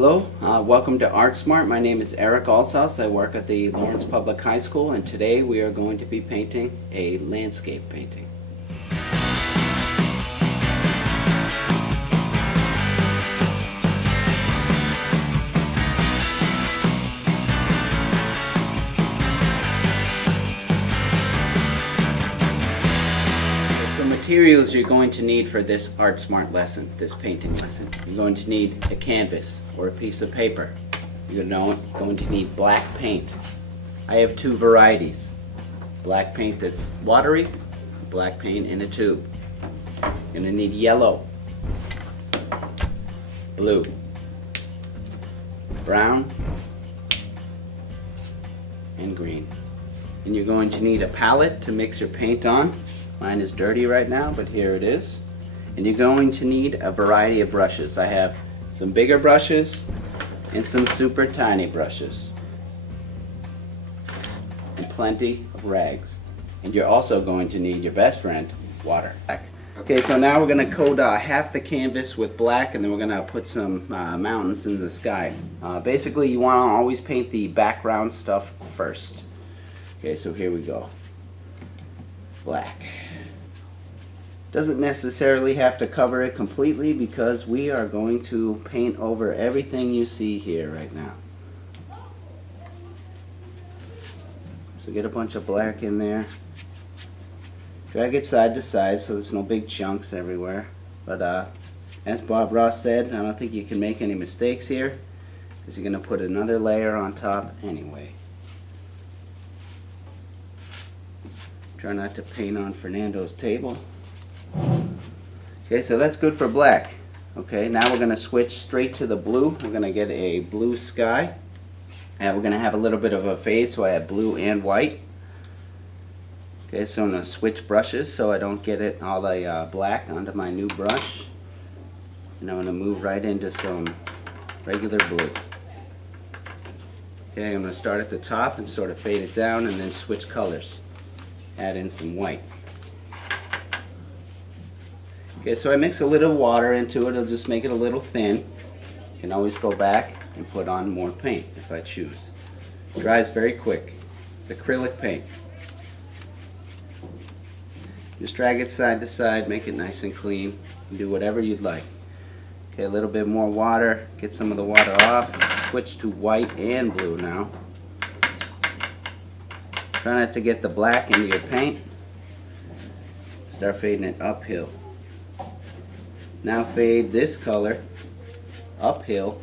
Hello, welcome to Art Smart. My name is Eric Allshouse. I work at the Lawrence Public High School, and today we are going to be painting a landscape painting. Materials you're going to need for this Art Smart lesson, this painting lesson. You're going to need a canvas or a piece of paper. You're going to need black paint. I have two varieties. Black paint that's watery, black paint in a tube. You're going to need yellow, blue, brown, and green. And you're going to need a palette to mix your paint on. Mine is dirty right now, but here it is. And you're going to need a variety of brushes. I have some bigger brushes and some super tiny brushes. And plenty of rags. And you're also going to need your best friend, water. Okay, so now we're going to coat half the canvas with black, and then we're going to put some mountains in the sky. Basically, you want to always paint the background stuff first. Okay, so here we go. Black. Doesn't necessarily have to cover it completely because we are going to paint over everything you see here right now. So get a bunch of black in there. Drag it side to side so there's no big chunks everywhere. But as Bob Ross said, I don't think you can make any mistakes here because you're going to put another layer on top anyway. Try not to paint on Fernando's table. Okay, so that's good for black. Okay, now we're going to switch straight to the blue. We're going to get a blue sky. And we're going to have a little bit of a fade, so I have blue and white. Okay, so I'm going to switch brushes so I don't get it all the black onto my new brush. And I'm going to move right into some regular blue. Okay, I'm going to start at the top and sort of fade it down and then switch colors. Add in some white. Okay, so I mix a little water into it. It'll just make it a little thin. You can always go back and put on more paint if I choose. It dries very quick. It's acrylic paint. Just drag it side to side, make it nice and clean. Do whatever you'd like. Okay, a little bit more water. Get some of the water off. Switch to white and blue now. Try not to get the black into your paint. Start fading it uphill. Now fade this color uphill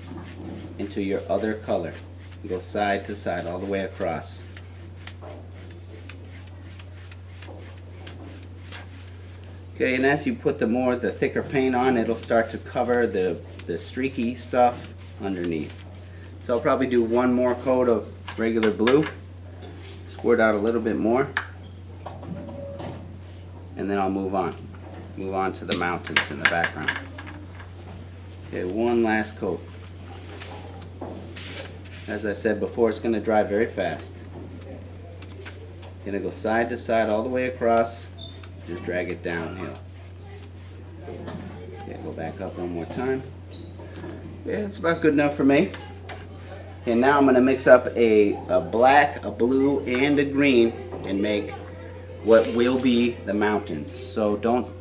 into your other color. Go side to side all the way across. Okay, and as you put the thicker paint on, it'll start to cover the streaky stuff underneath. So I'll probably do one more coat of regular blue. Squirt out a little bit more, and then I'll move on to the mountains in the background. Okay, one last coat. As I said before, it's going to dry very fast. Going to go side to side all the way across, just drag it downhill. Okay, go back up one more time. Yeah, it's about good enough for me. And now I'm going to mix up a black, a blue, and a green and make what will be the mountains. So don't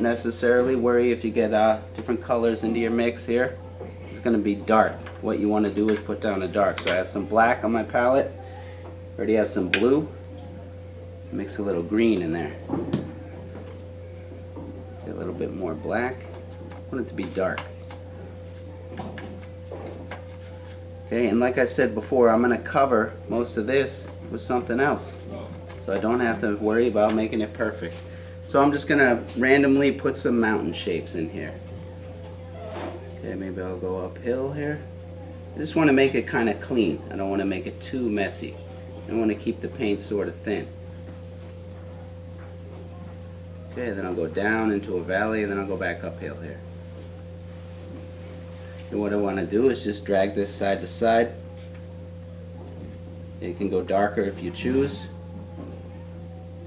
necessarily worry if you get different colors into your mix here. It's going to be dark. What you want to do is put down a dark. So I have some black on my palette. Already have some blue. Mix a little green in there. Get a little bit more black. I want it to be dark. Okay, and like I said before, I'm going to cover most of this with something else. So I don't have to worry about making it perfect. So I'm just going to randomly put some mountain shapes in here. Okay, maybe I'll go uphill here. I just want to make it kind of clean. I don't want to make it too messy. I want to keep the paint sort of thin. Okay, then I'll go down into a valley, and then I'll go back uphill here. And what I want to do is just drag this side to side. You can go darker if you choose.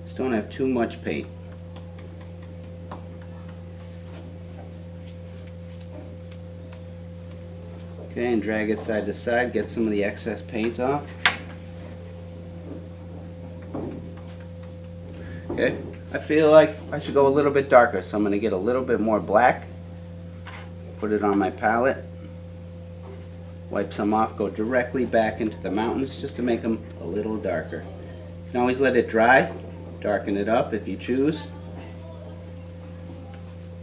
Just don't have too much paint. Okay, and drag it side to side, get some of the excess paint off. Okay, I feel like I should go a little bit darker, so I'm going to get a little bit more black, put it on my palette, wipe some off, go directly back into the mountains just to make them a little darker. You can always let it dry, darken it up if you choose.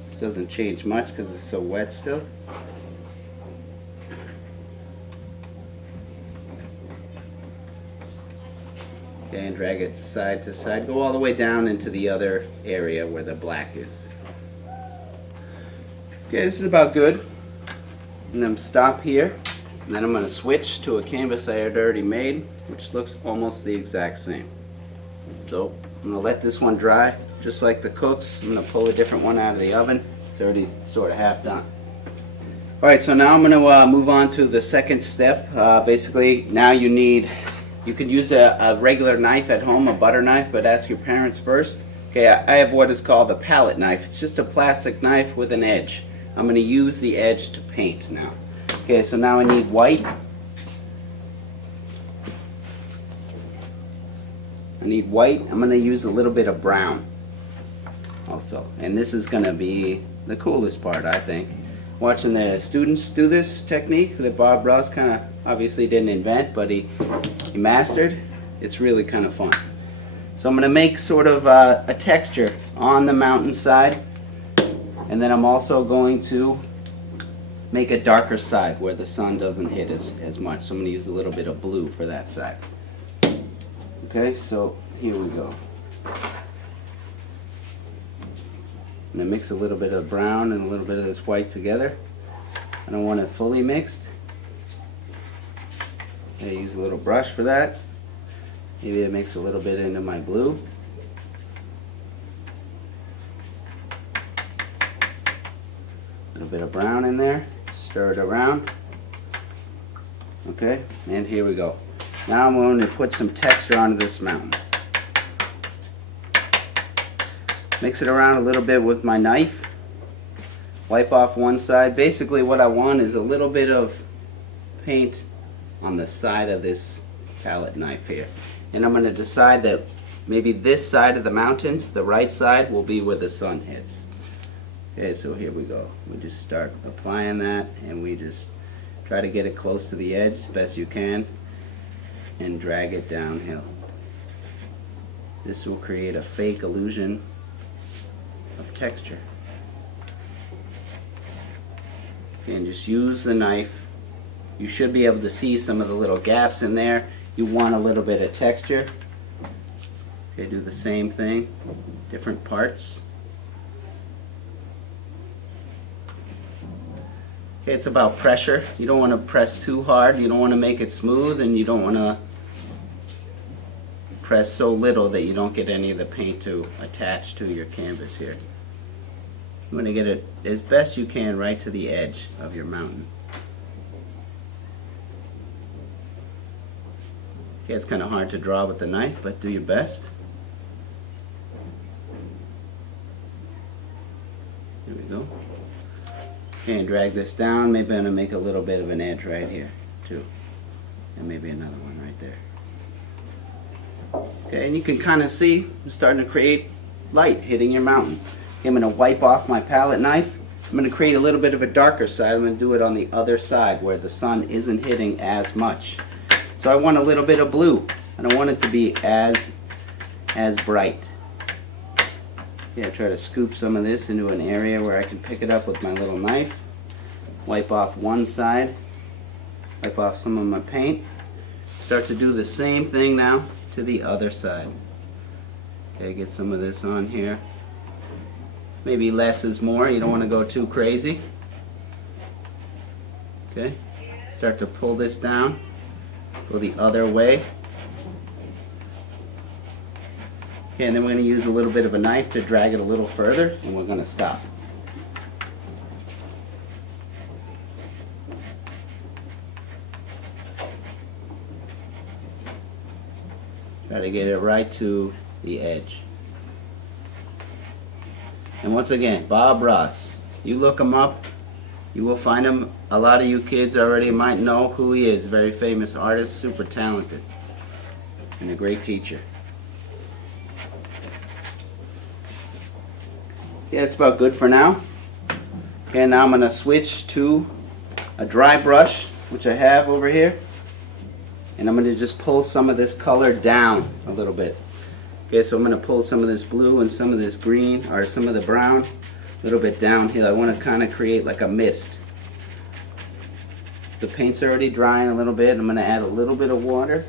This doesn't change much because it's so wet still. Okay, and drag it side to side. Go all the way down into the other area where the black is. Okay, this is about good. And then stop here. And then I'm going to switch to a canvas I had already made, which looks almost the exact same. So I'm going to let this one dry, just like the cooks. I'm going to pull a different one out of the oven. It's already sort of half done. Alright, so now I'm going to move on to the second step. Basically, now you could use a regular knife at home, a butter knife, but ask your parents first. Okay, I have what is called a pallet knife. It's just a plastic knife with an edge. I'm going to use the edge to paint now. Okay, so now I need white. I'm going to use a little bit of brown also. And this is going to be the coolest part, I think. Watching the students do this technique that Bob Ross kind of obviously didn't invent, but he mastered. It's really kind of fun. So I'm going to make sort of a texture on the mountainside, and then I'm also going to make a darker side where the sun doesn't hit as much. So I'm going to use a little bit of blue for that side. Okay, so here we go. I'm going to mix a little bit of brown and a little bit of this white together. I don't want it fully mixed. I use a little brush for that. Maybe it mix a little bit into my blue. A little bit of brown in there. Stir it around. Okay, and here we go. Now I'm going to put some texture onto this mountain. Mix it around a little bit with my knife. Wipe off one side. Basically what I want is a little bit of paint on the side of this palette knife here. And I'm going to decide that maybe this side of the mountains, the right side, will be where the sun hits. Okay, so here we go. We just start applying that, and we just try to get it close to the edge as best you can and drag it downhill. This will create a fake illusion of texture. And just use the knife. You should be able to see some of the little gaps in there. You want a little bit of texture. Okay, do the same thing, different parts. Okay, it's about pressure. You don't want to press too hard. You don't want to make it smooth, and you don't want to press so little that you don't get any of the paint to attach to your canvas here. You want to get it as best you can right to the edge of your mountain. Okay, it's kind of hard to draw with the knife, but do your best. There we go. Okay, and drag this down. Maybe I'm going to make a little bit of an edge right here, too. And maybe another one right there. Okay, and you can kind of see I'm starting to create light hitting your mountain. Okay, I'm going to wipe off my palette knife. I'm going to create a little bit of a darker side. I'm going to do it on the other side where the sun isn't hitting as much. So I want a little bit of blue. I don't want it to be as bright. Okay, I try to scoop some of this into an area where I can pick it up with my little knife. Wipe off one side. Wipe off some of my paint. Start to do the same thing now to the other side. Okay, get some of this on here. Maybe less is more. You don't want to go too crazy. Okay, start to pull this down. Go the other way. Okay, and then we're going to use a little bit of a knife to drag it a little further, and we're going to stop. Try to get it right to the edge. And once again, Bob Ross. You look him up, you will find him a lot of you kids already might know who he is. Very famous artist, super talented, and a great teacher. Yeah, it's about good for now. Okay, now I'm going to switch to a dry brush, which I have over here. And I'm going to just pull some of this color down a little bit. Okay, so I'm going to pull some of this blue and some of this green, or some of the brown, a little bit down here. I want to kind of create like a mist. The paint's already drying a little bit. I'm going to add a little bit of water,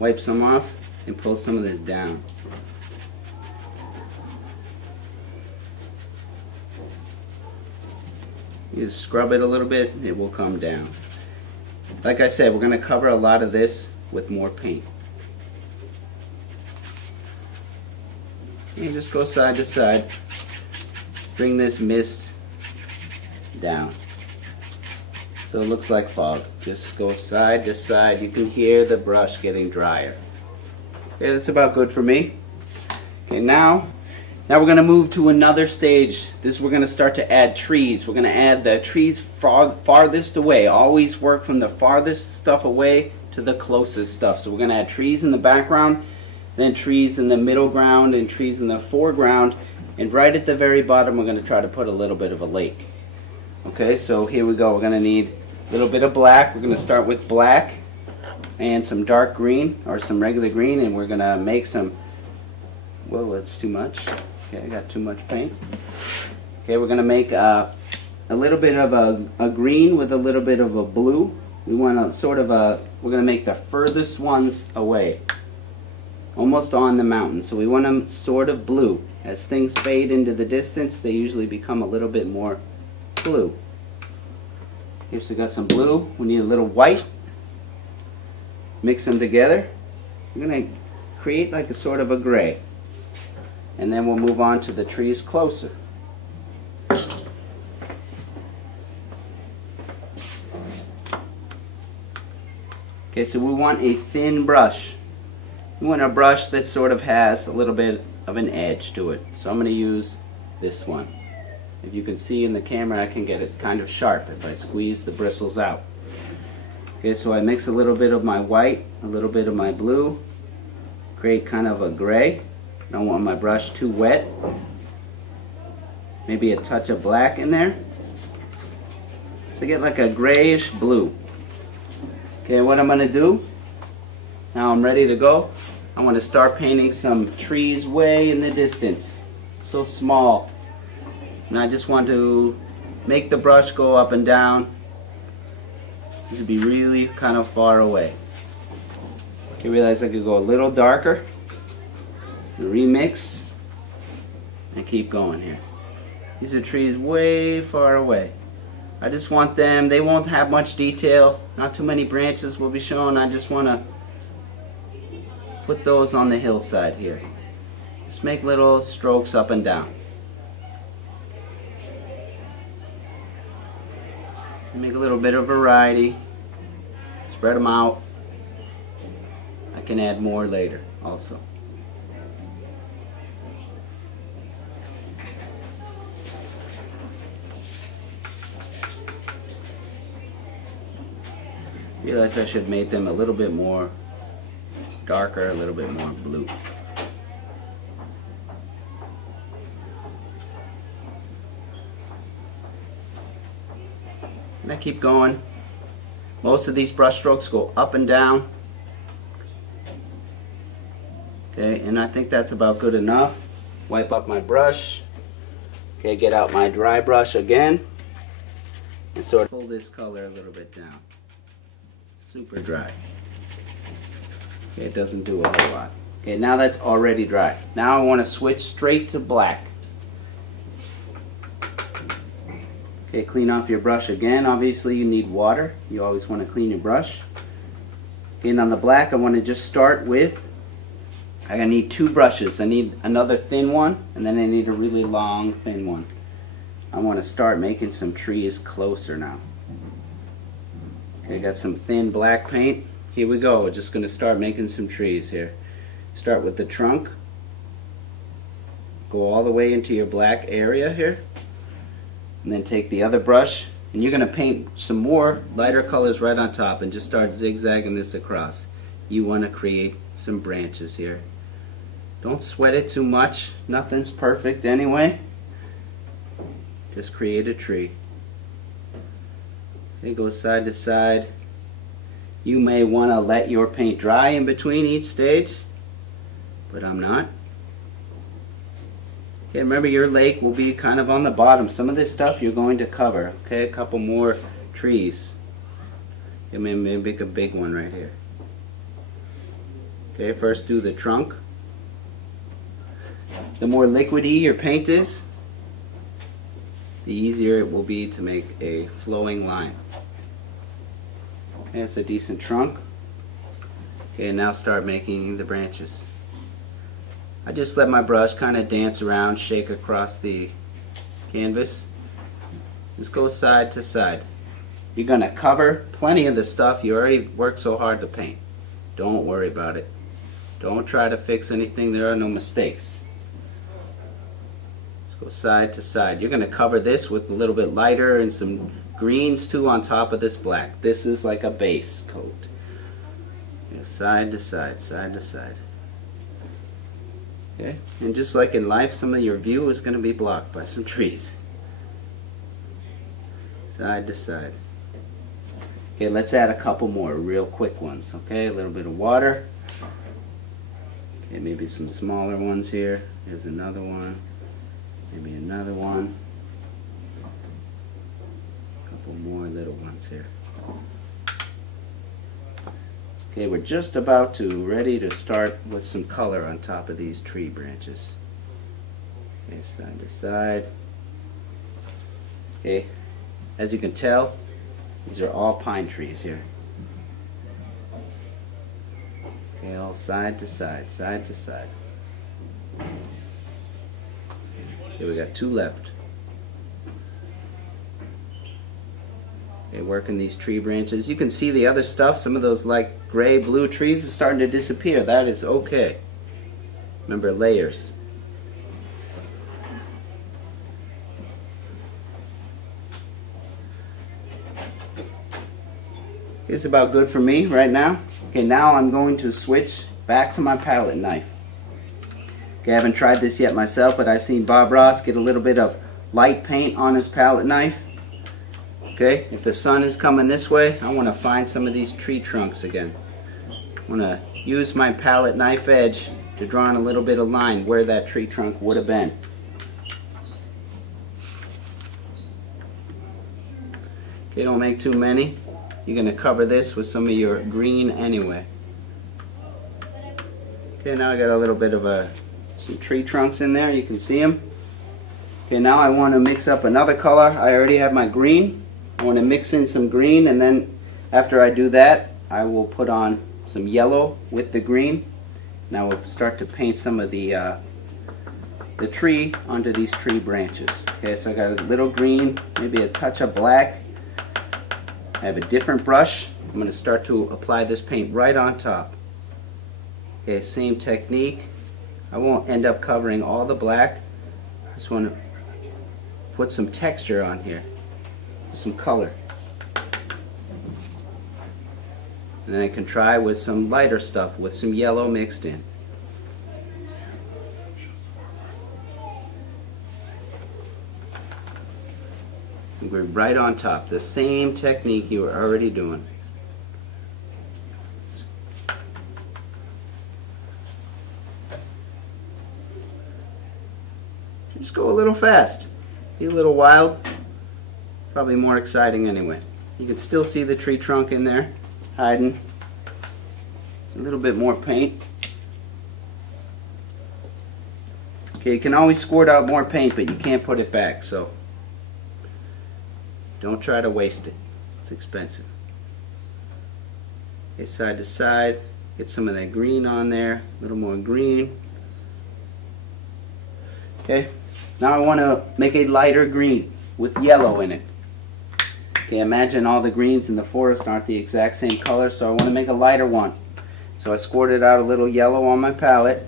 wipe some off, and pull some of this down. You just scrub it a little bit, it will come down. Like I said, we're going to cover a lot of this with more paint. And just go side to side. Bring this mist down so it looks like fog. Just go side to side. You can hear the brush getting drier. Okay, that's about good for me. Okay, now we're going to move to another stage. We're going to start to add trees. We're going to add the trees farthest away. Always work from the farthest stuff away to the closest stuff. So we're going to add trees in the background, then trees in the middle ground, and trees in the foreground. And right at the very bottom, we're going to try to put a little bit of a lake. Okay, so here we go. We're going to need a little bit of black. We're going to start with black and some dark green, or some regular green, and we're going to make some... Whoa, that's too much. Okay, I got too much paint. Okay, we're going to make a little bit of a green with a little bit of a blue. We want to sort of we're going to make the furthest ones away, almost on the mountain. So we want them sort of blue. As things fade into the distance, they usually become a little bit more blue. Here, so we got some blue. We need a little white. Mix them together. We're going to create like a sort of a gray. And then we'll move on to the trees closer. Okay, so we want a thin brush. We want a brush that sort of has a little bit of an edge to it. So I'm going to use this one. If you can see in the camera, I can get it kind of sharp if I squeeze the bristles out. Okay, so I mix a little bit of my white, a little bit of my blue, create kind of a gray. I don't want my brush too wet. Maybe a touch of black in there. So get like a grayish blue. Okay, what I'm going to do, now I'm ready to go. I want to start painting some trees way in the distance. So small. And I just want to make the brush go up and down. This would be really kind of far away. Okay, realize I could go a little darker. Remix and keep going here. These are trees way far away. I just want them, they won't have much detail, not too many branches will be shown. I just want to put those on the hillside here. Just make little strokes up and down. Make a little bit of variety. Spread them out. I can add more later also. Realize I should make them a little bit more darker, a little bit more blue. And I keep going. Most of these brush strokes go up and down. Okay, and I think that's about good enough. Wipe up my brush. Okay, get out my dry brush again. And sort of pull this color a little bit down. Super dry. Okay, it doesn't do a whole lot. Okay, now that's already dry. Now I want to switch straight to black. Okay, clean off your brush again. Obviously you need water. You always want to clean your brush. Okay, and on the black I want to just start with, I need two brushes. I need another thin one, and then I need a really long thin one. I want to start making some trees closer now. Okay, got some thin black paint. Here we go. We're just going to start making some trees here. Start with the trunk. Go all the way into your black area here. And then take the other brush And you're going to paint some more lighter colors right on top and just start zigzagging this across. You want to create some branches here. Don't sweat it too much. Nothing's perfect anyway. Just create a tree. Okay, go side to side. You may want to let your paint dry in between each stage, but I'm not. Okay, remember your lake will be kind of on the bottom. Some of this stuff you're going to cover. Okay, a couple more trees. Okay, maybe make a big one right here. Okay, first do the trunk. The more liquidy your paint is, the easier it will be to make a flowing line. Okay, it's a decent trunk. Okay, now start making the branches. I just let my brush kind of dance around, shake across the canvas. Just go side to side. You're going to cover plenty of the stuff you already worked so hard to paint. Don't worry about it. Don't try to fix anything. There are no mistakes. Just go side to side. You're going to cover this with a little bit lighter and some greens too on top of this black. This is like a base coat. Side to side, side to side. Okay? And just like in life, some of your view is going to be blocked by some trees. Side to side. Okay, let's add a couple more real quick ones. Okay, a little bit of water. Okay, maybe some smaller ones here. Here's another one. Maybe another one. A couple more little ones here. Okay, we're just about ready to start with some color on top of these tree branches. Okay, side to side. Okay, as you can tell, these are all pine trees here. Okay, all side to side, side to side. Okay, we got two left. Okay, working these tree branches. You can see the other stuff, some of those like gray, blue trees are starting to disappear. That is okay. Remember, layers. It's about good for me right now. Okay, now I'm going to switch back to my palette knife. Okay, I haven't tried this yet myself, but I've seen Bob Ross get a little bit of light paint on his palette knife. Okay, if the sun is coming this way, I want to find some of these tree trunks again. I want to use my palette knife edge to draw in a little bit of line where that tree trunk would have been. Okay, don't make too many. You're going to cover this with some of your green anyway. Okay, now I got a little bit of some tree trunks in there. You can see them. Okay, now I want to mix up another color. I already have my green. I want to mix in some green, and then after I do that, I will put on some yellow with the green. Now we'll start to paint some of the tree onto these tree branches. Okay, so I got a little green, maybe a touch of black. I have a different brush. I'm going to start to apply this paint right on top. Okay, same technique. I won't end up covering all the black. I just want to put some texture on here, some color. And then I can try with some lighter stuff with some yellow mixed in. And we're right on top, the same technique you were already doing. Just go a little fast, be a little wild, probably more exciting anyway. You can still see the tree trunk in there, hiding. A little bit more paint. Okay, you can always squirt out more paint, but you can't put it back, so don't try to waste it. It's expensive. Okay, side to side, get some of that green on there, a little more green. Okay, now I want to make a lighter green with yellow in it. Okay, imagine all the greens in the forest aren't the exact same color, so I want to make a lighter one. So I squirted out a little yellow on my palette.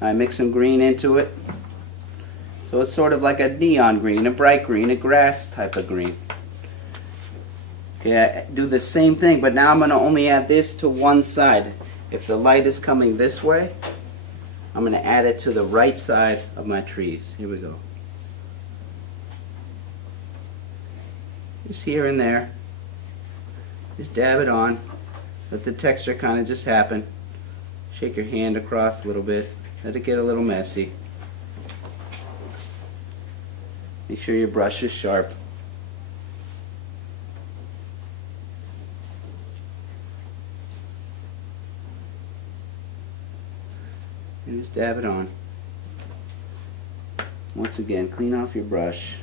I mix some green into it. So it's sort of like a neon green, a bright green, a grass type of green. Okay, I do the same thing, but now I'm going to only add this to one side. If the light is coming this way, I'm going to add it to the right side of my trees. Here we go. Just here and there. Just dab it on. Let the texture kind of just happen. Shake your hand across a little bit. Let it get a little messy. Make sure your brush is sharp. And just dab it on. Once again, clean off your brush.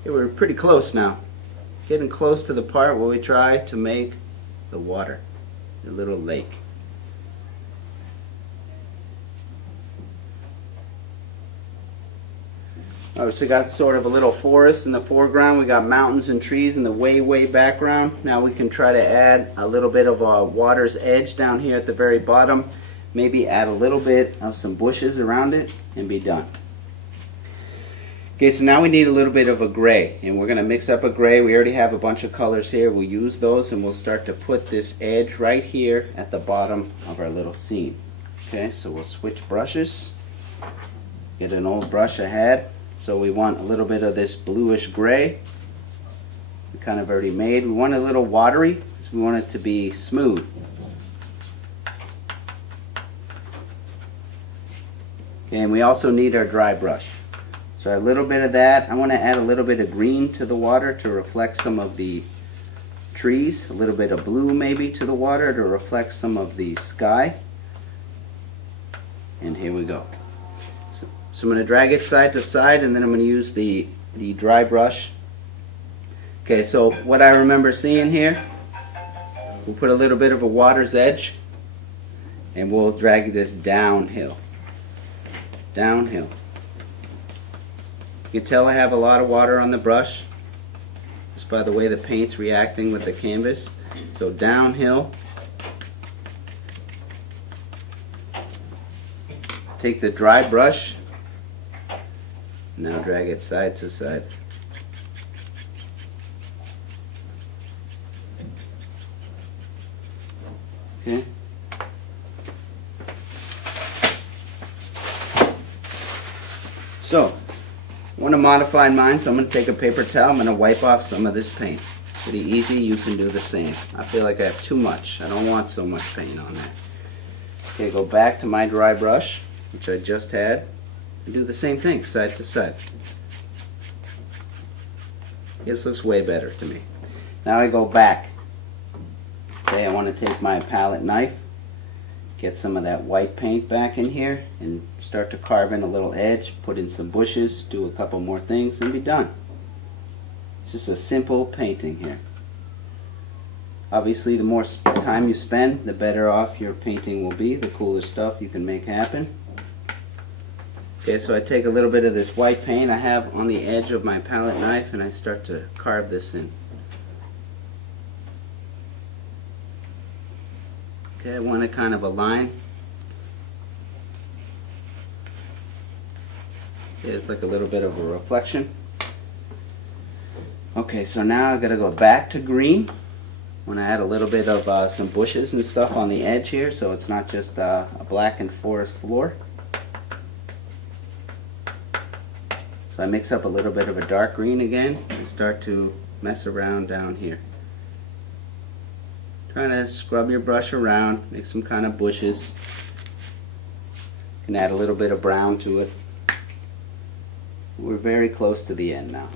Okay, we're pretty close now. Getting close to the part where we try to make the water, the little lake. Alright, so we got sort of a little forest in the foreground. We got mountains and trees in the way background. Now we can try to add a little bit of a water's edge down here at the very bottom. Maybe add a little bit of some bushes around it and be done. Okay, so now we need a little bit of a gray, and we're going to mix up a gray. We already have a bunch of colors here. We'll use those, and we'll start to put this edge right here at the bottom of our little scene. Okay, so we'll switch brushes. Get an old brush I had. So we want a little bit of this bluish gray. We kind of already made. We want it a little watery, because we want it to be smooth. Okay, and we also need our dry brush. So a little bit of that. I want to add a little bit of green to the water to reflect some of the trees. A little bit of blue maybe to the water to reflect some of the sky. And here we go. So I'm going to drag it side to side, and then I'm going to use the dry brush. Okay, so what I remember seeing here, we'll put a little bit of a water's edge, and we'll drag this downhill. Downhill. You can tell I have a lot of water on the brush, just by the way the paint's reacting with the canvas. So downhill. Take the dry brush. Now drag it side to side. Okay. So, I want to modify mine, so I'm going to take a paper towel. I'm going to wipe off some of this paint. Pretty easy, you can do the same. I feel like I have too much. I don't want so much paint on there. Okay, go back to my dry brush, which I just had. And do the same thing, side to side. This looks way better to me. Now I go back. Okay, I want to take my palette knife, get some of that white paint back in here, and start to carve in a little edge, put in some bushes, do a couple more things, and be done. It's just a simple painting here. Obviously, the more time you spend, the better off your painting will be, the cooler stuff you can make happen. Okay, so I take a little bit of this white paint I have on the edge of my palette knife, and I start to carve this in. Okay, I want to kind of align. Okay, it's like a little bit of a reflection. Okay, so now I've got to go back to green. I want to add a little bit of some bushes and stuff on the edge here, so it's not just a blackened forest floor. So I mix up a little bit of a dark green again and start to mess around down here. Trying to scrub your brush around, make some kind of bushes. You can add a little bit of brown to it. We're very close to the end now.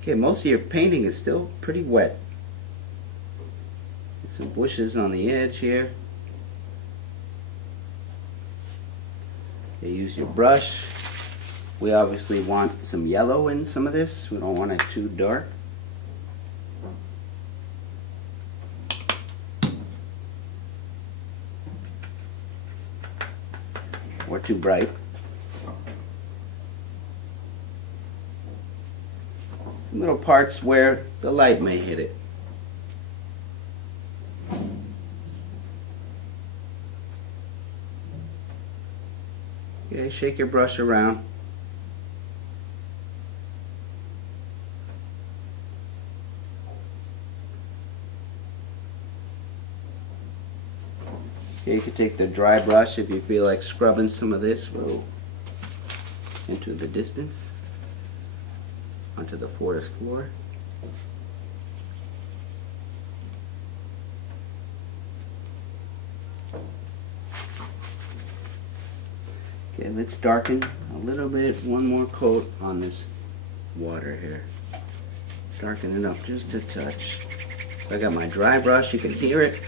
Okay, most of your painting is still pretty wet. Some bushes on the edge here. Okay, use your brush. We obviously want some yellow in some of this. We don't want it too dark. Or too bright. Some little parts where the light may hit it. Okay, shake your brush around. Okay, you can take the dry brush if you feel like scrubbing some of this into the distance onto the forest floor. Okay, let's darken a little bit, one more coat on this water here. Darken it up just a touch. So I got my dry brush, you can hear it.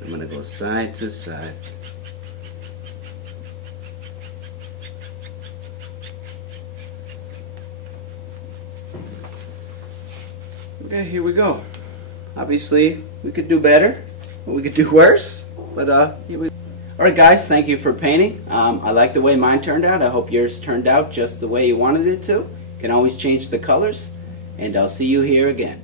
I'm going to go side to side. Okay, here we go. Obviously, we could do better, or we could do worse, but here we go. Alright guys, thank you for painting. I like the way mine turned out. I hope yours turned out just the way you wanted it to. You can always change the colors, and I'll see you here again.